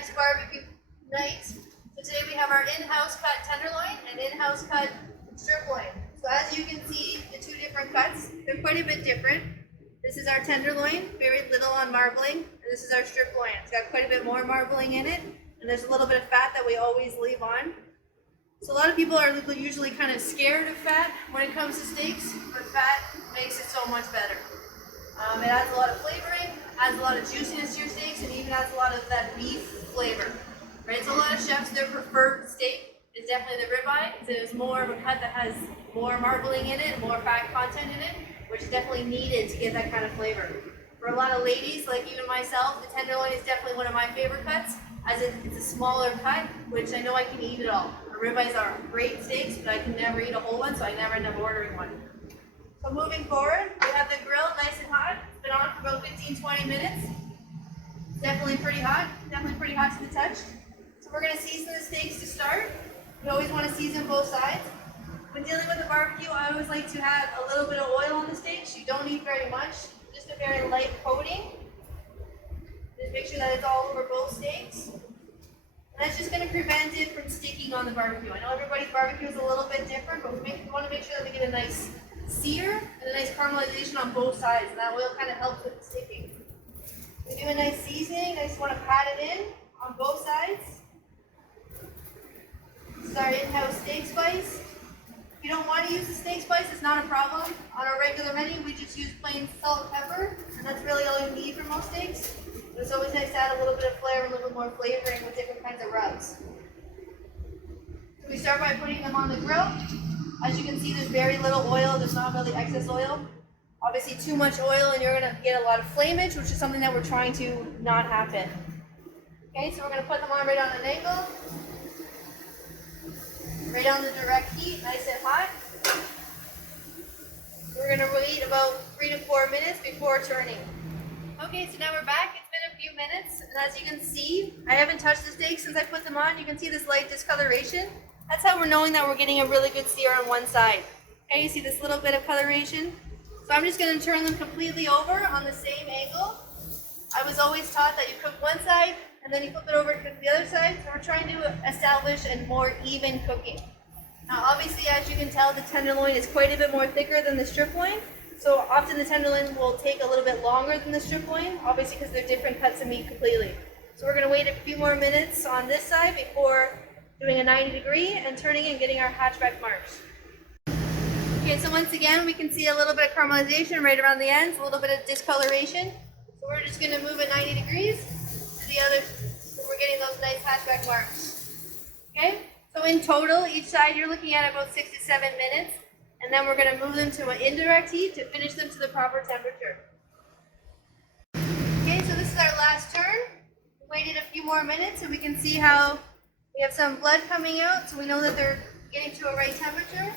next barbecue night. So today we have our in-house cut tenderloin and in-house cut strip loin. So as you can see, the two different cuts, they're quite a bit different. This is our tenderloin, very little on marbling, and this is our strip loin. It's got quite a bit more marbling in it, and there's a little bit of fat that we always leave on. So a lot of people are usually kind of scared of fat when it comes to steaks, but fat makes it so much better. It adds a lot of flavoring, adds a lot of juiciness to your steaks, and even adds a lot of that beef flavor. Right? So a lot of chefs, their preferred steak is definitely the ribeye. It's more of a cut that has more marbling in it, more fat content in it, which is definitely needed to get that kind of flavor. For a lot of ladies, like even myself, the tenderloin is definitely one of my favorite cuts, as it's a smaller cut, which I know I can eat it all. Ribeyes are great steaks, but I can never eat a whole one, so I never end up ordering one. So moving forward, we have the grill nice and hot. It's been on for about 15-20 minutes. Definitely pretty hot to the touch. So we're going to season the steaks to start. You always want to season both sides. When dealing with a barbecue, I always like to have a little bit of oil on the steaks. You don't need very much, just a very light coating. Just make sure that it's all over both steaks. That's just going to prevent it from sticking on the barbecue. I know everybody's barbecue is a little bit different, but we want to make sure that we get a nice sear and a nice caramelization on both sides, and that oil kind of helps with the sticking. We do a nice seasoning. I just want to pat it in on both sides. This is our in-house steak spice. If you don't want to use the steak spice, it's not a problem. On our regular menu, we just use plain salt and pepper, and that's really all you need for most steaks. But it's always nice to add a little bit of flair, a little bit more flavoring with different kinds of rubs. So we start by putting them on the grill. As you can see, there's very little oil. There's not really excess oil. Obviously, too much oil, and you're going to get a lot of flammage, which is something that we're trying to not happen. Okay, so we're going to put them on right on an angle. Right on the direct heat, nice and hot. We're going to wait about 3 to 4 minutes before turning. Okay, so now we're back. It's been a few minutes, and as you can see, I haven't touched the steak since I put them on. You can see this light discoloration. That's how we're knowing that we're getting a really good sear on one side. Okay, you see this little bit of coloration? So I'm just going to turn them completely over on the same angle. I was always taught that you cook one side, and then you flip it over to the other side, so we're trying to establish a more even cooking. Now obviously, as you can tell, the tenderloin is quite a bit more thicker than the strip loin. So often the tenderloin will take a little bit longer than the strip loin, obviously because they're different cuts of meat completely. So we're going to wait a few more minutes on this side before doing a 90-degree and turning and getting our hatchback marks. Okay, so once again, we can see a little bit of caramelization right around the ends, a little bit of discoloration. So we're just going to move it 90 degrees to the other, so we're getting those nice hatchback marks. Okay, so in total, each side you're looking at about 6 to 7 minutes. And then we're going to move them to an indirect heat to finish them to the proper temperature. Okay, so this is our last turn. We waited a few more minutes and we can see how we have some blood coming out, so we know that they're getting to a right temperature.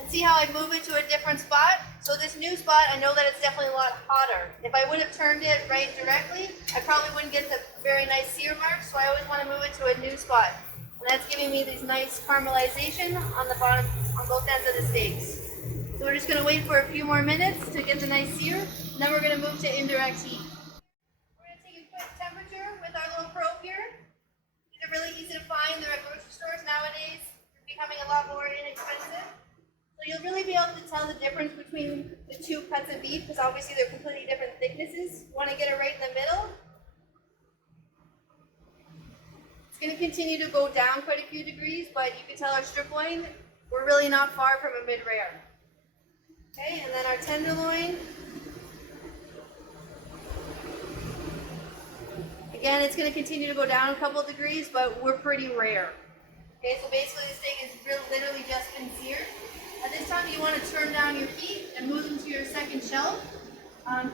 And see how I move it to a different spot? So this new spot, I know that it's definitely a lot hotter. If I would have turned it right directly, I probably wouldn't get the very nice sear marks, so I always want to move it to a new spot. And that's giving me these nice caramelization on the bottom, on both ends of the steaks. So we're just going to wait for a few more minutes to get the nice sear, and then we're going to move to indirect heat. We're going to take a quick temperature with our little probe here. These are really easy to find. They're at grocery stores nowadays. They're becoming a lot more inexpensive. So you'll really be able to tell the difference between the two cuts of beef, because obviously they're completely different thicknesses. You want to get it right in the middle. It's going to continue to go down quite a few degrees, but you can tell our strip loin, we're really not far from a mid-rare. Okay, and then our tenderloin. Again, it's going to continue to go down a couple of degrees, but we're pretty rare. Okay, so basically the steak is literally just been seared. At this time, you want to turn down your heat and move them to your second shelf.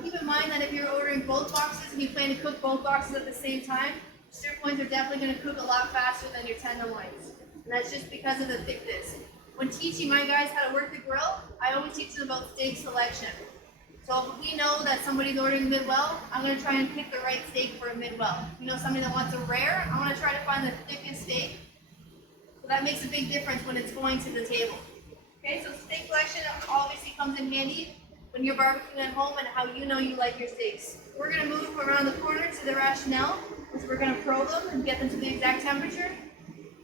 Keep in mind that if you're ordering both boxes and you plan to cook both boxes at the same time, strip loins are definitely going to cook a lot faster than your tenderloins. And that's just because of the thickness. When teaching my guys how to work the grill, I always teach them about steak selection. So if we know that somebody's ordering mid-well, I'm going to try and pick the right steak for a mid-well. You know, somebody that wants a rare, I want to try to find the thickest steak. So that makes a big difference when it's going to the table. Okay, so steak selection obviously comes in handy when you're barbecuing at home and how you know you like your steaks. We're gonna move around the corner to the rationale, which we're gonna probe them and get them to the exact temperature.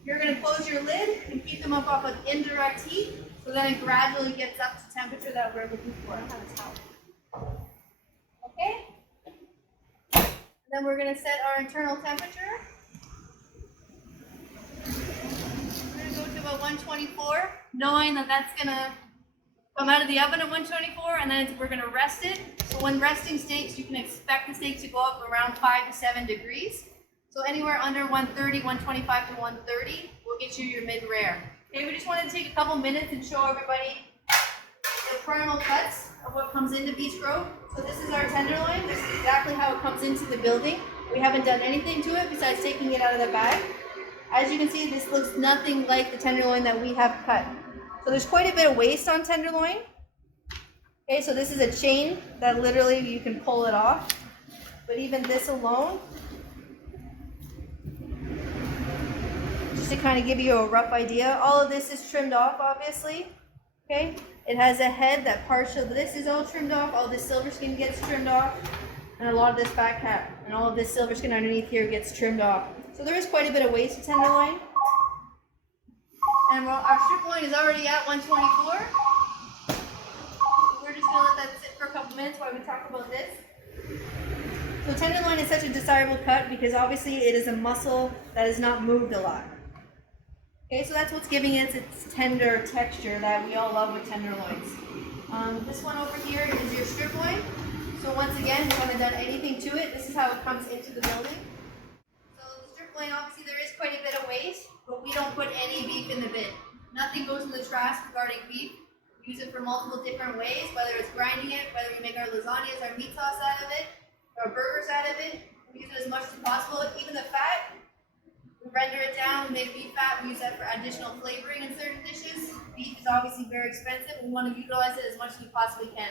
You're gonna close your lid and keep them up off of indirect heat, so then it gradually gets up to temperature that we're looking for. I don't have a towel. Okay? And then we're gonna set our internal temperature. We're gonna go to about 124, knowing that that's gonna come out of the oven at 124, and then we're gonna rest it. So when resting steaks, you can expect the steak to go up around 5 to 7 degrees. So anywhere under 130, 125 to 130 will get you your mid-rare. Okay, we just wanted to take a couple minutes and show everybody the primal cuts of what comes into bistro. So this is our tenderloin. This is exactly how it comes into the building. We haven't done anything to it besides taking it out of the bag. As you can see, this looks nothing like the tenderloin that we have cut. So there's quite a bit of waste on tenderloin. Okay, so this is a chain that literally you can pull it off. But even this alone, just to kind of give you a rough idea, all of this is trimmed off, obviously. Okay, it has a head that partial, this is all trimmed off, all this silver skin gets trimmed off, and a lot of this back cap, and all of this silver skin underneath here gets trimmed off. So there is quite a bit of waste to tenderloin. And our strip loin is already at 124. We're just gonna let that sit for a couple minutes while we talk about this. So tenderloin is such a desirable cut because obviously it is a muscle that is not moved a lot. Okay, so that's what's giving it its tender texture that we all love with tenderloins. This one over here is your strip loin. So once again, we haven't done anything to it. This is how it comes into the building. So the strip loin, obviously there is quite a bit of waste, but we don't put any beef in the bin. Nothing goes in the trash regarding beef. We use it for multiple different ways, whether it's grinding it, whether we make our lasagnas, our meat sauce out of it, our burgers out of it. We use it as much as possible. Even the fat, we render it down, we make beef fat, we use that for additional flavoring in certain dishes. Beef is obviously very expensive. We want to utilize it as much as we possibly can.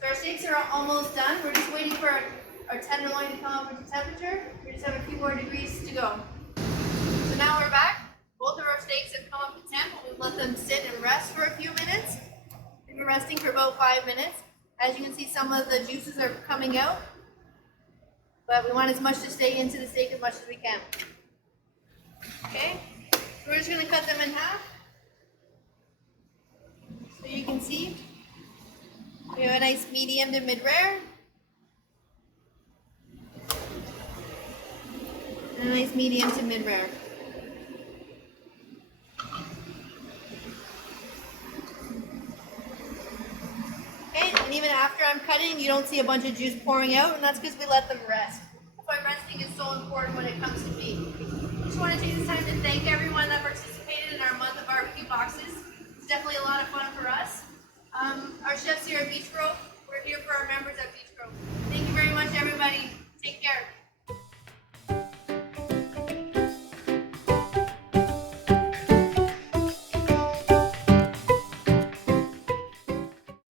So our steaks are almost done. We're just waiting for our tenderloin to come up to temperature. We just have a few more degrees to go. So now we're back. Both of our steaks have come up to temp, and we've let them sit and rest for a few minutes. They've been resting for about 5 minutes. As you can see, some of the juices are coming out, but we want as much to stay into the steak as much as we can. Okay, so we're just going to cut them in half. So you can see we have a nice medium to mid-rare, and a nice medium to mid-rare. Okay, and even after I'm cutting, you don't see a bunch of juice pouring out, and that's because we let them rest. That's why resting is so important when it comes to beef. I just want to take this time to thank everyone that participated in our month of barbecue boxes. It's definitely a lot of fun for us.